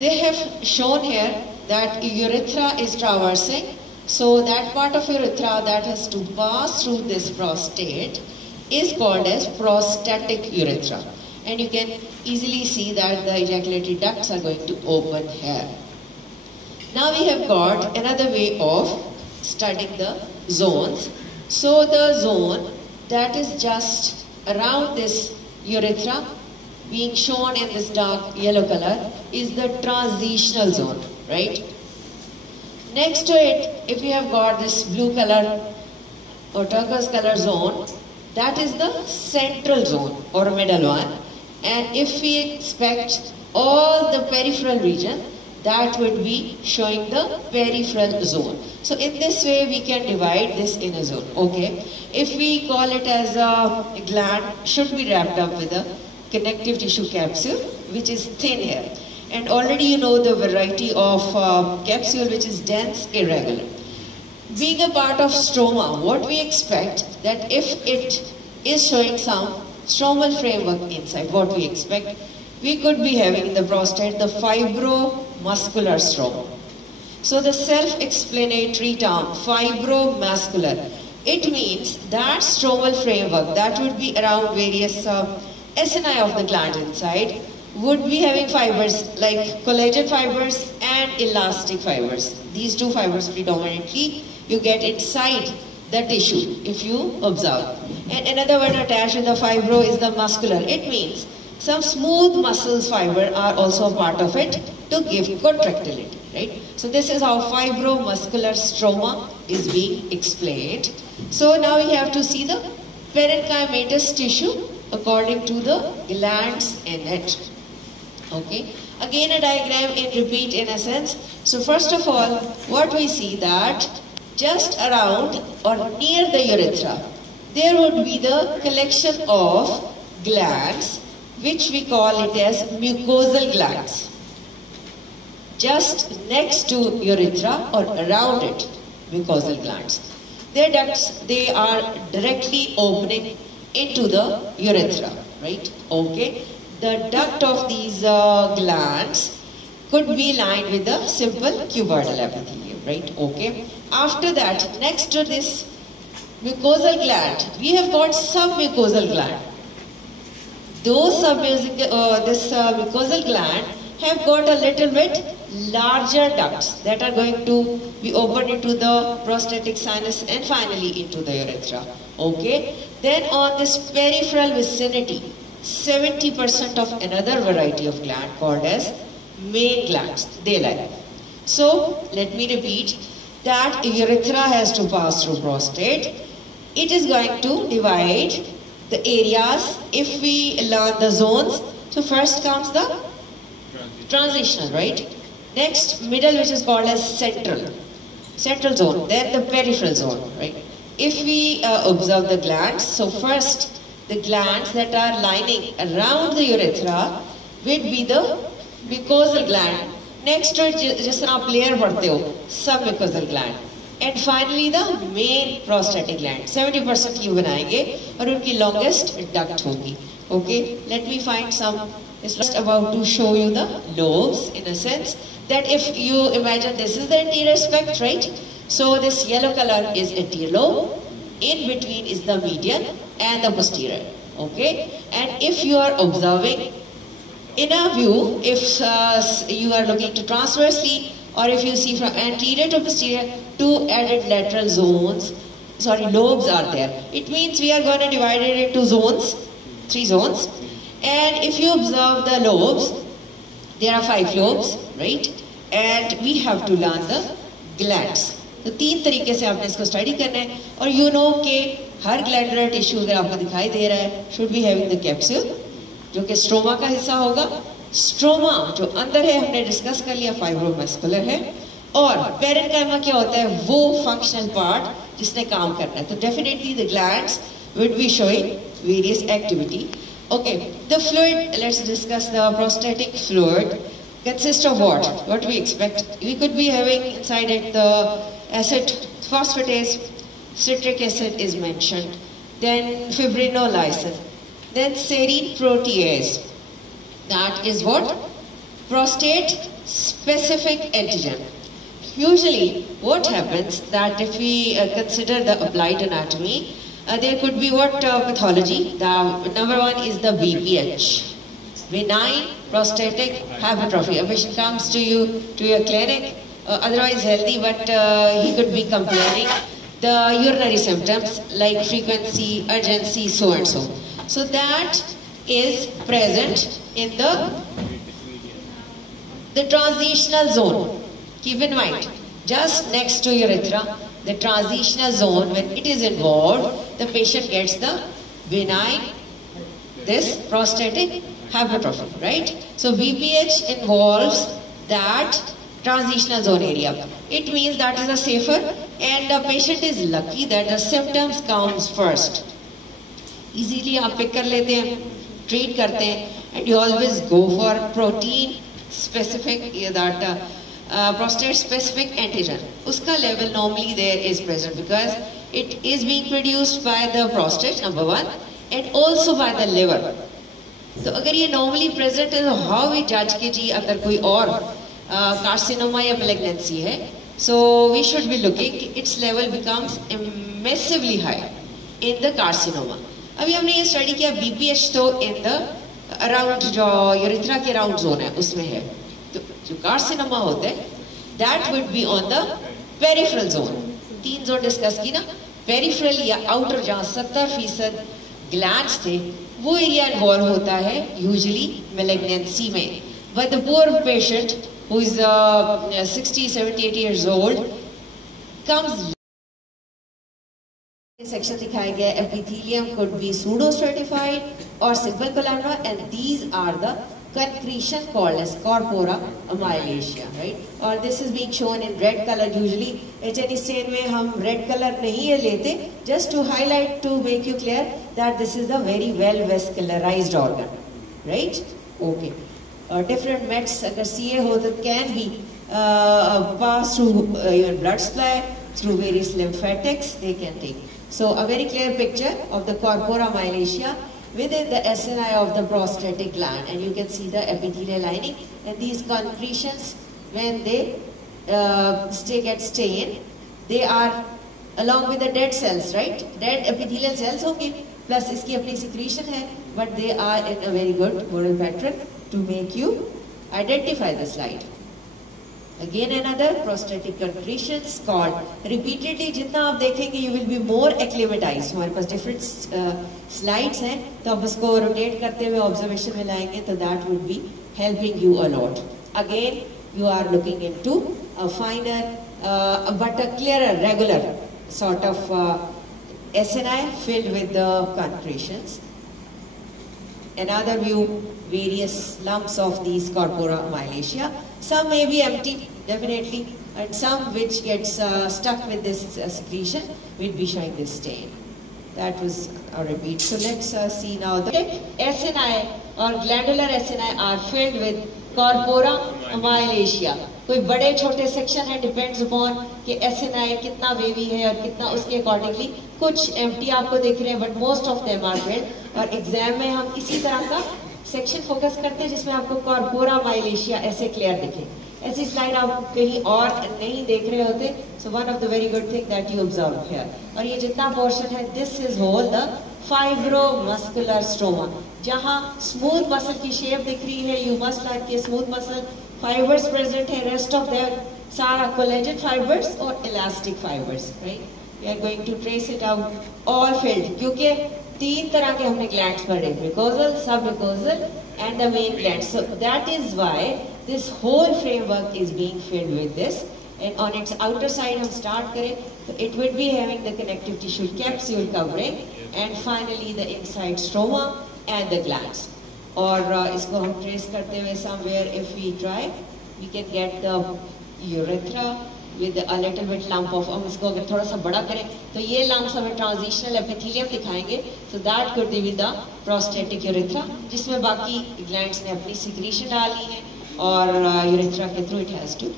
They have shown here that urethra is traversing. So that part of urethra that has to pass through this prostate is called as prostatic urethra. And you can easily see that the ejaculatory ducts are going to open here. Now we have got another way of studying the zones. So the zone that is just around this urethra, being shown in this dark yellow color, is the transitional zone, right? Next to it, if we have got this blue color or turquoise color zone, that is the central zone or middle one. And if we expect all the peripheral region, that would be showing the peripheral zone. So in this way, we can divide this in a zone, okay? If we call it as a gland, should be wrapped up with a connective tissue capsule, which is thin here. And already you know the variety of capsule, which is dense, irregular. Being a part of stroma, what we expect that if it is showing some stromal framework inside, what we expect, we could be having in the prostate the fibromuscular stroma. So the self-explanatory term, fibromuscular, it means that stromal framework that would be around various acini of the gland inside would be having fibers like collagen fibers and elastic fibers. These two fibers predominantly you get inside the tissue if you observe. And another word attached with the fibro is the muscular. It means some smooth muscles fiber are also a part of it to give contractility, right? So this is how fibromuscular stroma is being explained. So now we have to see the parenchymatous tissue according to the glands in it. Okay, again a diagram in repeat in a sense. So first of all, what we see that just around or near the urethra, there would be the collection of glands, which we call it as mucosal glands. Just next to urethra or around it, mucosal glands. Their ducts, they are directly opening into the urethra, right? Okay. The duct of these glands could be lined with a simple cuboidal epithelium, right? Okay. After that, next to this mucosal gland, we have got submucosal gland. Those mucosal gland have got a little bit larger ducts that are going to be opened into the prostatic sinus and finally into the urethra. Okay. Then on this peripheral vicinity, 70% of another variety of gland called as main glands, they lie. So let me repeat that urethra has to pass through prostate. It is going to divide the areas if we learn the zones. So first comes the transitional, right? Next, middle, which is called as central zone. Then the peripheral zone, right? If we observe the glands, so first the glands that are lining around the urethra will be the mucosal gland. Next to it, just आप layer पढ़ते हो, submucosal gland. And finally the main prostatic gland. 70% ये बनाएंगे और उनकी longest duct होगी. Okay, let me find some. It's just about to show you the lobes in a sense that if you imagine this is the anterior aspect, right? So this yellow color is anterior lobe. In between is the median and the posterior. Okay, and if you are observing in a view, if you are looking to transversely or if you see from anterior to posterior, two added lateral zones, lobes are there. It means we are going to divide it into zones, 3 zones. And if you observe the lobes, there are 5 lobes, right? And we have to learn the glands. तो 3 तरीके से आपने इसको study करना है और you know कि हर glandular tissue अगर आपको दिखाई दे रहा है should be having the capsule जो कि स्ट्रोमा का हिस्सा होगा. स्ट्रोमा जो अंदर है हमने डिस्कस कर लिया फाइब्रोमस्कुलर है और पेरेन्काइमा क्या होता है वो फंक्शनल पार्ट जिसने काम करना है. तो definitely the glands would be showing various activity. Okay, the fluid, let's discuss the prostatic fluid. Consists of what? What we expect? We could be having inside it the acid phosphatase, citric acid is mentioned, then fibrinolysin, then serine protease. That is what? Prostate specific antigen. Usually, what happens that if we consider the applied anatomy, there could be what pathology? The number one is the BPH, benign prostatic hypertrophy. A patient comes to you to your clinic, otherwise healthy, but he could be complaining the urinary symptoms like frequency, urgency, so and so. So that is present in the transitional zone. Keep in mind, just next to urethra, the transitional zone, when it is involved, the patient gets the benign, this prostatic hypertrophy, right? So BPH involves that transitional zone area. It means that is a safer, and the patient is lucky that the symptoms comes first. Easily आप pick कर लेते हैं, treat करते हैं, and you always go for protein specific that prostate specific antigen. Uska level normally there is present because it is being produced by the prostate, number one, and also by the liver. So अगर ये normally present है, तो how we judge कि जी अगर कोई और carcinoma या malignancy है, so we should be looking its level becomes massively high in the carcinoma. अभी हमने ये स्टडी किया BPH तो in the around जो urethra के around zone है उसमें है, तो जो carcinoma होते हैं that would be on the peripheral zone. तीन जोन डिस्कस की ना, peripheral या outer जहाँ 70% glands थे वो एरिया इन्वॉल्व होता है usually malignancy में. But the poor patient who is 60, 70, 80 years old comes. Section दिखाया गया epithelium could be pseudo stratified or simple columnar, and these are the concretion called as corpora amylaceae, right? Or this is being shown in red color. Usually HNE stain में हम red color नहीं है लेते, just to highlight, to make you clear that this is a very well vascularized organ, right? Okay. Different mets अगर CA हो तो can be pass through your blood supply, through various lymphatics they can take. So a very clear picture of the corpora amylaceae within the SNI of the prostatic gland, and you can see the epithelial lining, and these concretions when they get stained, they are along with the dead cells, right? Dead epithelial cells होंगे, plus इसकी अपनी secretion है, but they are in a very good model pattern to make you identify the slide. Again another prostatic concretions called repeatedly. जितना आप देखेंगे you will be more acclimatized. हमारे पास different slides हैं, तो आप उसको rotate करते हुए observation में लाएंगे, तो that would be helping you a lot. Again you are looking into a finer but a clearer regular sort of SNI filled with the concretions. Another view, various lumps of these corpora amylaceae. Some may be empty, definitely, and some which gets stuck with this secretion will be showing this stain. That was a repeat. So let's see now. The SNI or glandular SNI are filled with corpora amylaceae. कोई बड़े छोटे section है, depends upon कि SNI कितना wavy है और कितना उसके अकॉर्डिंगली. कुछ एम्प्टी आपको दिख रहे हैं, but most of them are filled. और एग्जाम में हम इसी तरह का सेक्शन फोकस करते हैं जिसमें आपको कॉर्पोरा माइलेशिया ऐसे क्लियर दिखे. ऐसी स्लाइड आप कहीं और नहीं देख रहे होते. So one of the very good thing that you observe here. और ये जितना पोर्शन है, this is whole the fibromuscular stroma. जहां स्मूथ मसल की शेप दिख रही है, यू मस्ट लाइक के स्मूथ मसल फाइबर्स प्रेजेंट है. रेस्ट ऑफ देयर सारा कोलेजन फाइबर्स और elastic fibres, right. We are going to trace it out all field, क्योंकि तीन तरह के हमने ग्लैंड्स पढ़े, म्यूकोजल, सब mucosal and the main gland. So that is why this whole framework is being filled with this. And on its outer side हम start करें तो it will be having the connective tissue capsule covering, and finally the inside stroma and the glands. और इसको हम trace करते हुए somewhere if we try we can get the urethra with a little bit lump of, हम इसको अगर थोड़ा सा बड़ा करें तो ये lumps हमें transitional epithelium दिखाएंगे. So that could be the prostatic urethra, जिसमें बाकी glands ने अपनी secretion डाली है और urethra के through it has to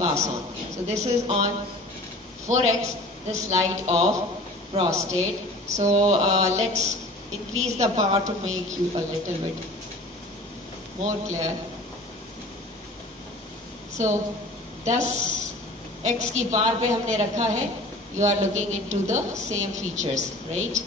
pass on. So this is on 4x, the slide of prostate. So let's increase the power to make you a little bit more clear. So 10x की पार पे हमने रखा है. You are looking into the same features, right?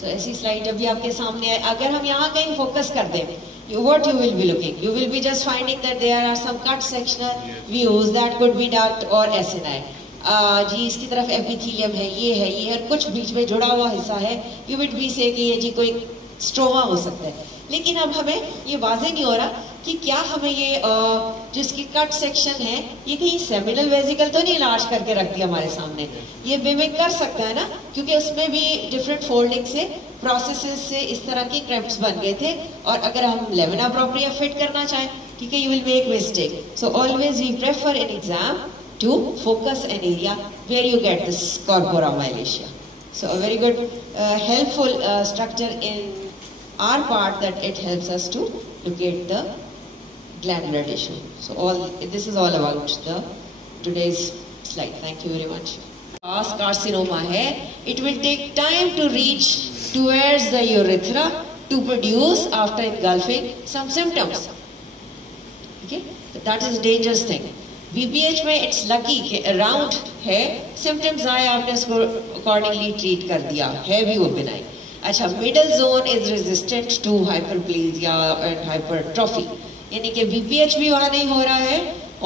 So ऐसी slide जब भी आपके सामने आए, अगर हम यहाँ कहीं फोकस कर दें, what you will be looking? You will be just finding that there are some cut sectional views that could be duct or SNI. जी इसकी तरफ एपिथेलियम है, ये है, कुछ बीच में जुड़ा हुआ हिस्सा है. You would be say कि ये जी कोई स्ट्रोमा हो सकता है. लेकिन अब हमें ये वाज़ेह नहीं हो रहा कि क्या हमें ये जिसकी कट सेक्शन है ये कहीं सेमिनल वेसिकल तो नहीं लार्ज करके रख दिया हमारे सामने. ये मिमिक कर सकता है ना, क्योंकि उसमें भी डिफरेंट फोल्डिंग से प्रोसेसेस से इस तरह की क्रेप्स बन गए थे. और अगर हम लेमिना प्रोप्रिया फिट करना चाहें, ठीक है, you will make mistake. So always we prefer in exam to focus an area where you get this corpora myelitia. So a very good helpful structure in our part that it helps us to locate the glandular tissue. So this is all about the today's slide. Thank you very much. As carcinoma hai, it will take time to reach towards the urethra to produce after engulfing some symptoms. Okay, that is a dangerous thing. BPH में it's lucky कि around है, symptoms आए आपने उसको accordingly treat कर दिया, है भी वो बिनाई. अच्छा, middle zone is resistant to hyperplasia and hypertrophy, यानी कि BPH भी वहाँ नहीं हो रहा है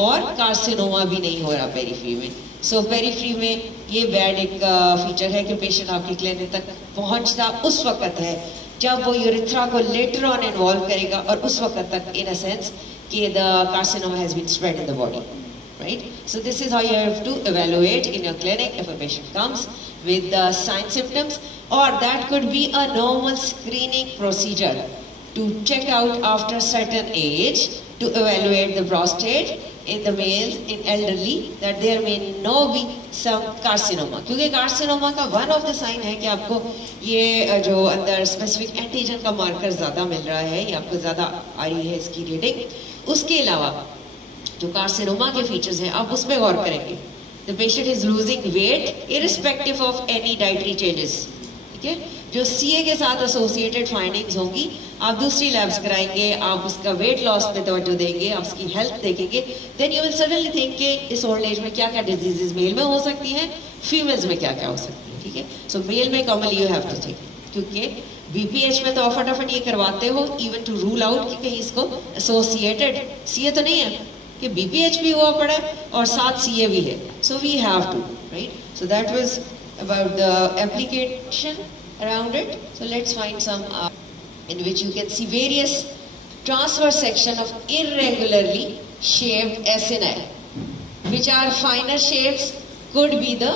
और कार्सिनोमा भी नहीं हो रहा पेरिफ्री में. सो पेरिफ्री में ये बैड एक फीचर है कि पेशेंट आपकी क्लिनिक तक पहुँचता उस वक्त है जब वो यूरिथ्रा को लेटर ऑन इन्वॉल्व करेगा, और उस वक्त तक इन अ सेंस कि the carcinoma has been spread in the body. Right? So this is how you have to evaluate in your clinic if a patient comes with the sign symptoms, or that could be a normal screening procedure to check out after certain age to evaluate the prostate in the males, in elderly, that there may no be some carcinoma. क्योंकि carcinoma का one of the sign है कि आपको ये जो अंदर specific antigen का marker ज़्यादा मिल रहा है, या आपको ज़्यादा आ रही है इसकी reading. उसके अलावा जो कार्सिनोमा के फीचर्स हैं आप उसमें गौर करेंगे. The patient is losing weight irrespective of any dietary changes. ठीक है, जो CA के साथ एसोसिएटेड फाइंडिंग्स होंगी, आप दूसरी लैब्स कराएंगे, आप उसका वेट लॉस पे तवज्जो देंगे, आप उसकी हेल्थ देखेंगे, then you will suddenly think कि इस ओल्ड एज में क्या क्या डिजीजेस मेल में हो सकती हैं, फीमेल्स में क्या क्या हो सकती है. ठीक है, सो मेल में commonly you have to think, क्योंकि BPH में तो फटाफट ये करवाते हो इवन टू रूल आउट कि कहीं इसको एसोसिएटेड CA तो नहीं है कि BPH भी हुआ पड़ा है और साथ CA भी है. So we have to, right? So that was about the application around it. So let's find some in which you can see various transverse section of irregularly shaped SNI, which are finer shapes, could be the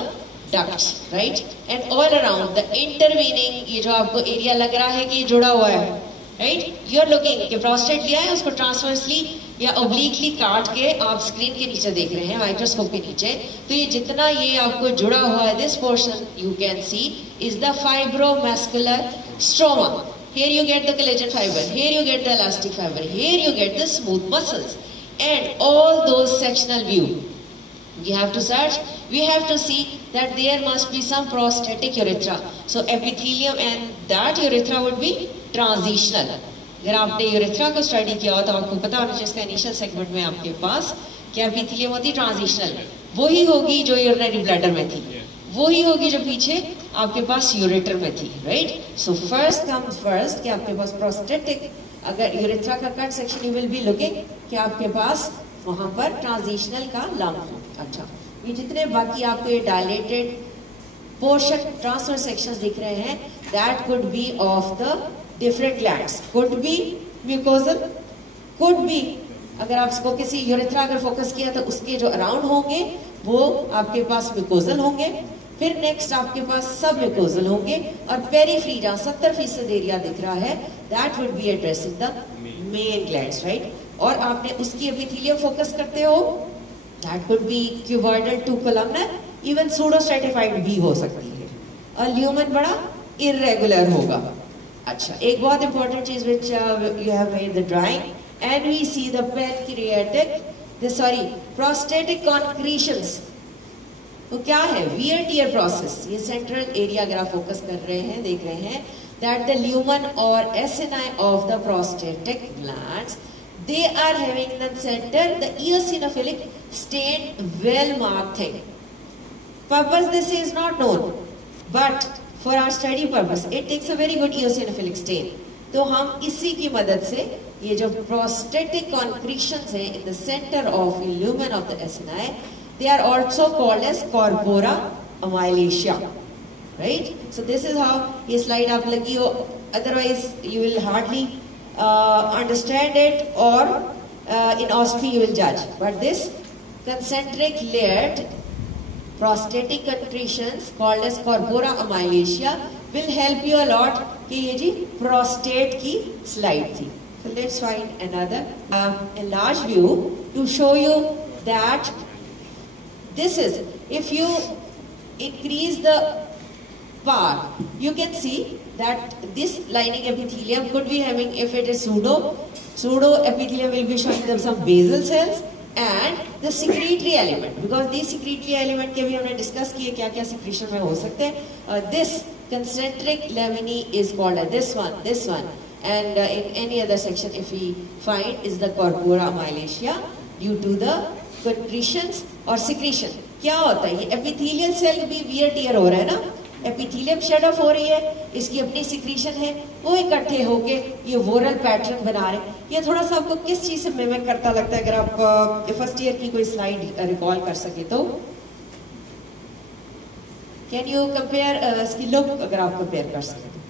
ducts, right? And all around the intervening, ये जो आपको area लग रहा है कि जुड़ा हुआ है, right? You are looking कि प्रोस्टेट लिया है, उसको ट्रांसवर्सली या ओब्लिकली काट के आप स्क्रीन के नीचे देख रहे हैं, माइक्रोस्कोप के नीचे, तो ये जितना ये आपको जुड़ा हुआ है, this portion you can see is the fibromuscular stroma. Here you get the collagen fiber, here you get the elastic fiber, here you get the smooth muscles, and all those sectional view. We have to search, we have to see that there must be some prostatic urethra. So epithelium and that urethra would be transitional. अगर आपने urethra को study किया हो तो आपको पता होना चाहिए इसका इनिशियल सेगमेंट में आपके पास क्या एपिथेलियम होती है, ट्रांजिशनल. वही होगी जो यूरिनरी ब्लैडर में थी, वही होगी जो पीछे आपके पास यूरेटर में थी, right? So first comes first कि आपके पास प्रोस्टेटिक, अगर यूरेथ्रा का cut section you will be looking कि आपके पास वहां पर ट्रांजिशनल का लंप हो. अच्छा, ये जितने बाकी आपको ये डायलेटेड पोर्शन ट्रांसफर सेक्शंस दिख रहे हैं, that could B of the different glands, could be mucosal, could be, अगर आप इसको किसी यूरेथ्रा अगर फोकस किया तो उसके जो अराउंड होंगे वो आपके पास म्यूकोजल होंगे, फिर नेक्स्ट आपके पास सब म्यूकोजल होंगे, और पेरिफ्री जहां 70% एरिया दिख रहा है, that would be addressing the main glands, right? और आपने उसकी एपिथेलियम फोकस करते हो, that could be cuboidal to columnar, even pseudostratified भी हो सकती है, और ल्यूमन बड़ा इरेगुलर होगा. अच्छा, एक बहुत इंपॉर्टेंट चीज which you have made the drawing, and we see the prostatic concretions. तो क्या है? Wear tear process. ये सेंट्रल एरिया अगर आप फोकस कर रहे हैं, देख रहे हैं, दैट द ल्यूमन और SNI of the prostatic glands, they are having in the center the eosinophilic stain, well marked thing. Purpose this is not known, but for our study purpose it takes a very good eosinophilic stain. तो हम इसी की मदद से ये जो prostatic concretions है in the center of lumen of the acini, they are also called as corpora amylaceae, right? So this is how ये slide आप लगी हो, otherwise you will hardly understand it, or in OSCE you will judge. But this concentric layered prostatic concretions called as corpora amylaceae will help you a lot. कि ये जी prostate की slide थी. So let's find another enlarged view to show you that this is, if you increase the power, you can see that this lining epithelium could be having, if it is pseudo epithelium will be showing them some basal cells and the secretory element, because these secretory element के भी हमने discuss किए क्या क्या secretion में हो सकते हैं. This concentric laminae is called this one, and in any other section if we find is the corpora amylaceae due to the concretions or secretion. क्या होता है, ये epithelial cell भी wear tear हो रहा है ना, epithelium shed off हो रही है, इसकी अपनी secretion है, वो इकट्ठे होके ये voral pattern बना रहे हैं. ये थोड़ा सा आपको किस चीज से मिमिक करता लगता है, अगर आप फर्स्ट ईयर की कोई स्लाइड रिकॉल कर सके तो can you compare इसकी look, अगर आप compare कर सके तो.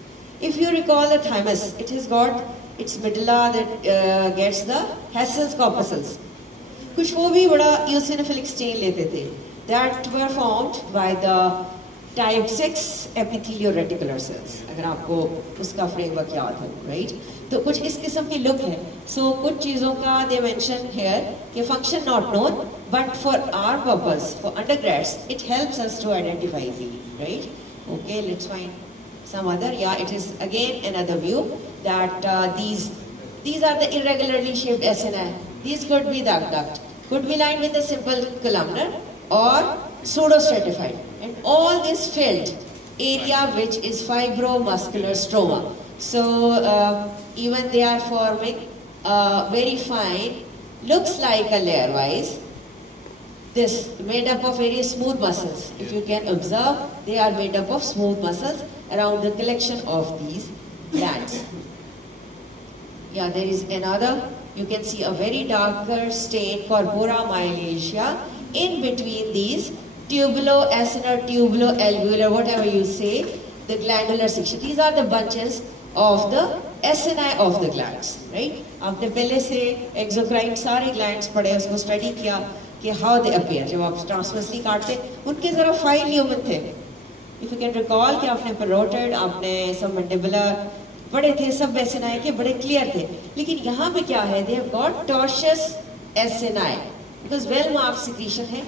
If you recall the thymus, it has got its medulla that gets the Hessel's corpuscles. कुछ वो भी बड़ा eosinophilic stain लेते थे, that were formed by the type 6 epithelio-reticular cells, अगर आपको उसका framework याद हो, right? तो कुछ इस किस्म की look है. So कुछ चीजों का they mention here कि function not known, but for our purpose, for undergrads, it helps us to identify easily, right? Okay, let's find some other. Yeah, it is again another view that these are the irregularly shaped acini. These could be the duct, could be lined with a simple columnar or pseudostratified, and all this filled area which is fibromuscular stroma. So even they are forming very fine, looks like a layer wise. This made up of very smooth muscles. If you can observe, they are made up of smooth muscles around the collection of these glands. Yeah, there is another. You can see a very darker stain, corpora amylaceae, in between these tubulo-acinar, tubulo-alveolar, whatever you say, the glandular section. These are the bunches of the acini of the glands, right? आपने पहले से exocrine सारे glands पढ़े, उसको study किया कि how they appear. जब आप transversely काटते, उनके जरा fine lumen थे. If you can recall कि आपने parotid, आपने submandibular बड़े थे, सब acini के बड़े clear थे. लेकिन यहाँ पे क्या है? They have got tortuous acini because well marked secretion है,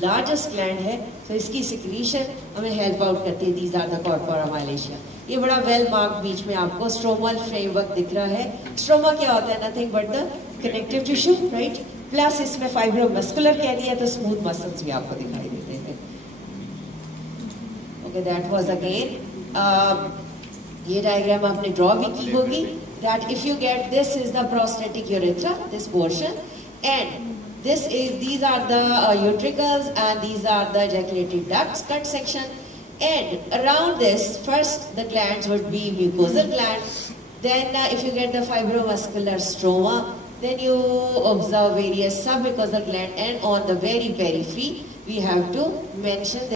largest gland है, so इसकी secretion हमें help out करती है. These are the corpora amylaceae. ये बड़ा well marked बीच में आपको stromal framework दिख रहा है. Stroma क्या होता है? Nothing but the connective tissue, right? Plus इसमें fibromuscular कह दिया तो smooth muscles भी आपको दिखाई देते हैं. Okay, that was again. ये diagram आपने draw भी की होगी. That if you get, this is the prostatic urethra, this portion, and these are the utricles and these are the ejaculatory ducts, cut section. And around this, first the glands would be mucosal glands. Then if you get the fibromuscular stroma, then you observe various submucosal gland, and on the very periphery we have to mention